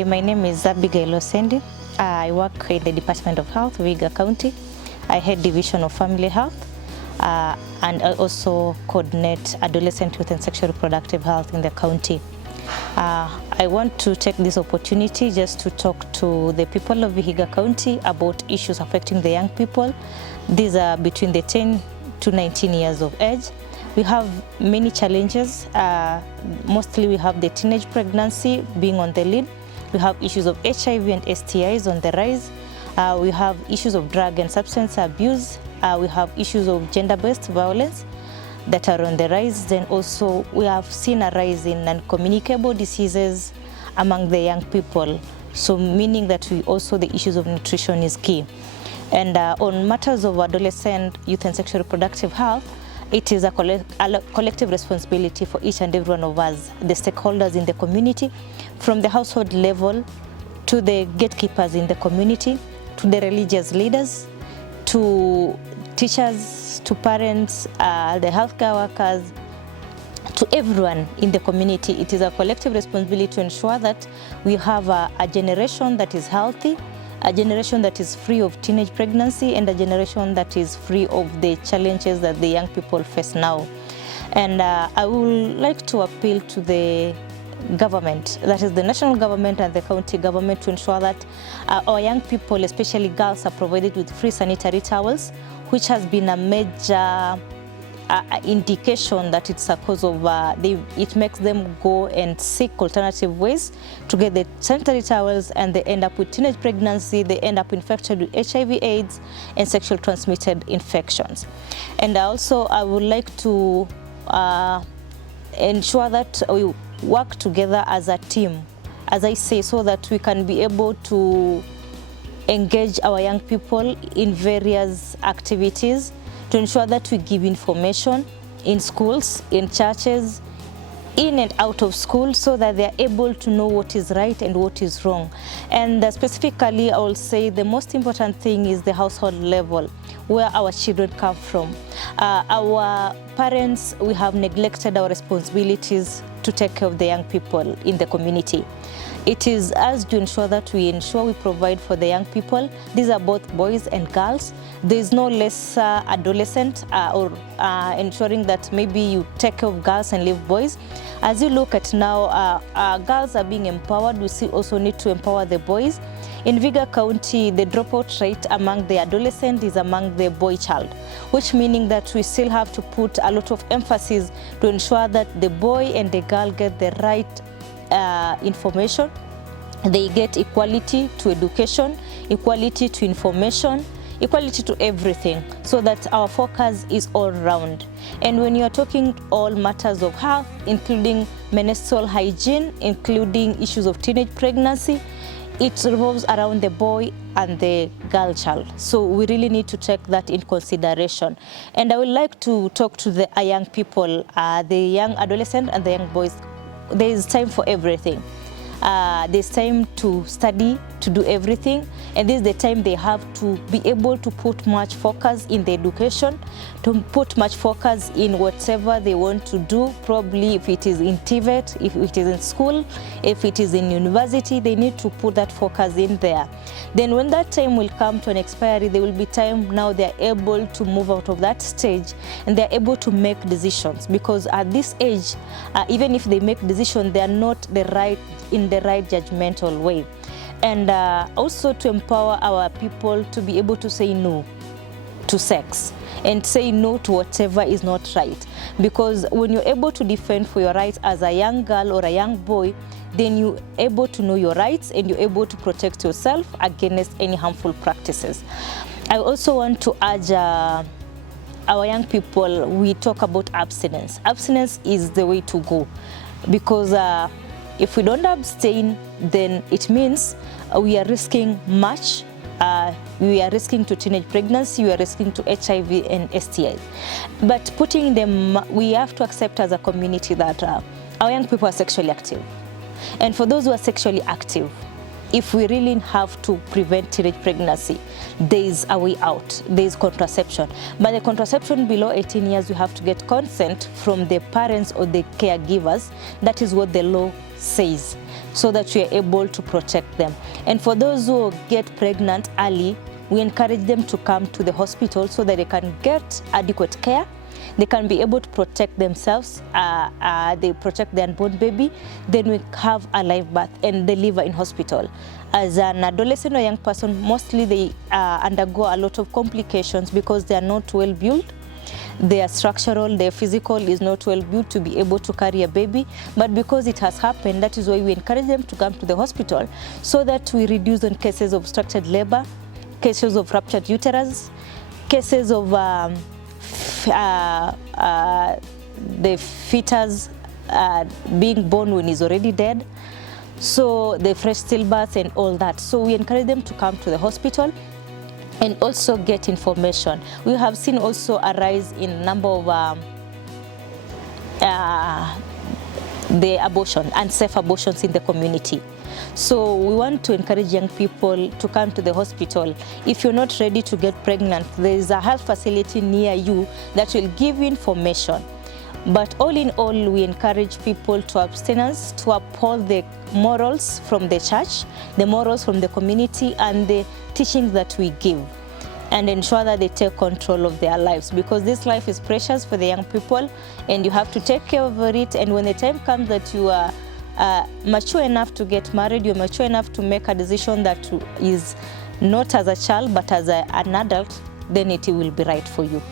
Hi, my name is Abigael Osendi. I work in the Department of Health, Vihiga County. I head Division of Family Health, and I also coordinate adolescent youth and sexual reproductive health in the county. I want to take this opportunity just to talk to the people of Vihiga County about issues affecting the young people. These are between the 10 to 19 years of age. We have many challenges. Mostly we have the teenage pregnancy being on the lead. We have issues of HIV and STIs on the rise. We have issues of drug and substance abuse. We have issues of gender-based violence that are on the rise. Then also we have seen a rise in non-communicable diseases among the young people. So meaning that the issues of nutrition is key. And on matters of adolescent youth and sexual reproductive health, it is a collective responsibility for each and every one of us, the stakeholders in the community, from the household level to the gatekeepers in the community, to the religious leaders, to teachers, to parents, the healthcare workers, to everyone in the community. It is a collective responsibility to ensure that we have a generation that is healthy, a generation that is free of teenage pregnancy, and a generation that is free of the challenges that the young people face now. And I would like to appeal to the government, that is the national government and the county government, to ensure that our young people, especially girls, are provided with free sanitary towels, which has been a major indication that it's a cause of, it makes them go and seek alternative ways to get the sanitary towels, and they end up with teenage pregnancy, they end up infected with HIV, AIDS, and sexual transmitted infections. And also I would like to ensure that we work together as a team, as I say, so that we can be able to engage our young people in various activities to ensure that we give information in schools, in churches, in and out of school, so that they are able to know what is right and what is wrong. And specifically, I will say the most important thing is the household level, where our children come from. Our parents, we have neglected our responsibilities to take care of the young people in the community. It is us to ensure that we provide for the young people. These are both boys and girls. There is no less adolescent or ensuring that maybe you take care of girls and leave boys. As you look at now, girls are being empowered. We also need to empower the boys. In Vihiga County, the dropout rate among the adolescent is among the boy child, which meaning that we still have to put a lot of emphasis to ensure that the boy and the girl get the right information. They get equality to education, equality to information, equality to everything, so that our focus is all round. And when you are talking all matters of health, including menstrual hygiene, including issues of teenage pregnancy, it revolves around the boy and the girl child. So we really need to take that in consideration. And I would like to talk to the young people, the young adolescent and the young boys. There is time for everything. There's time to study, to do everything, and this is the time they have to be able to put much focus in the education, to put much focus in whatever they want to do. Probably if it is in TVET, if it is in school, if it is in university, they need to put that focus in there. Then when that time will come to an expiry, there will be time now they are able to move out of that stage and they are able to make decisions, because at this age, even if they make decisions, they are not in the right judgmental way. And also to empower our people to be able to say no to sex and say no to whatever is not right. Because when you're able to defend for your rights as a young girl or a young boy, then you're able to know your rights and you're able to protect yourself against any harmful practices. I also want to urge our young people, we talk about abstinence. Abstinence is the way to go, because if we don't abstain, then it means we are risking much. We are risking to teenage pregnancy, we are risking to HIV and STIs. But putting them, we have to accept as a community that our young people are sexually active. And for those who are sexually active, if we really have to prevent teenage pregnancy, there is a way out. There is contraception. But the contraception below 18 years, we have to get consent from the parents or the caregivers. That is what the law says, so that we are able to protect them. And for those who get pregnant early, we encourage them to come to the hospital so that they can get adequate care. They can be able to protect themselves, they protect the unborn baby, then we have a live birth and deliver in hospital. As an adolescent or young person, mostly they undergo a lot of complications because they are not well built. Their structural, their physical is not well built to be able to carry a baby. But because it has happened, that is why we encourage them to come to the hospital so that we reduce on cases of structured labor, cases of ruptured uterus, cases of the fetus being born when he's already dead, so the fresh stillbirth and all that. So we encourage them to come to the hospital and also get information. We have seen also a rise in number of the abortion, unsafe abortions in the community. So we want to encourage young people to come to the hospital. If you're not ready to get pregnant, there is a health facility near you that will give you information. But all in all, we encourage people to abstinence, to uphold the morals from the church, the morals from the community, and the teachings that we give, and ensure that they take control of their lives, because this life is precious for the young people and you have to take care of it. And when the time comes that you are mature enough to get married, you're mature enough to make a decision that is not as a child but as an adult, then it will be right for you.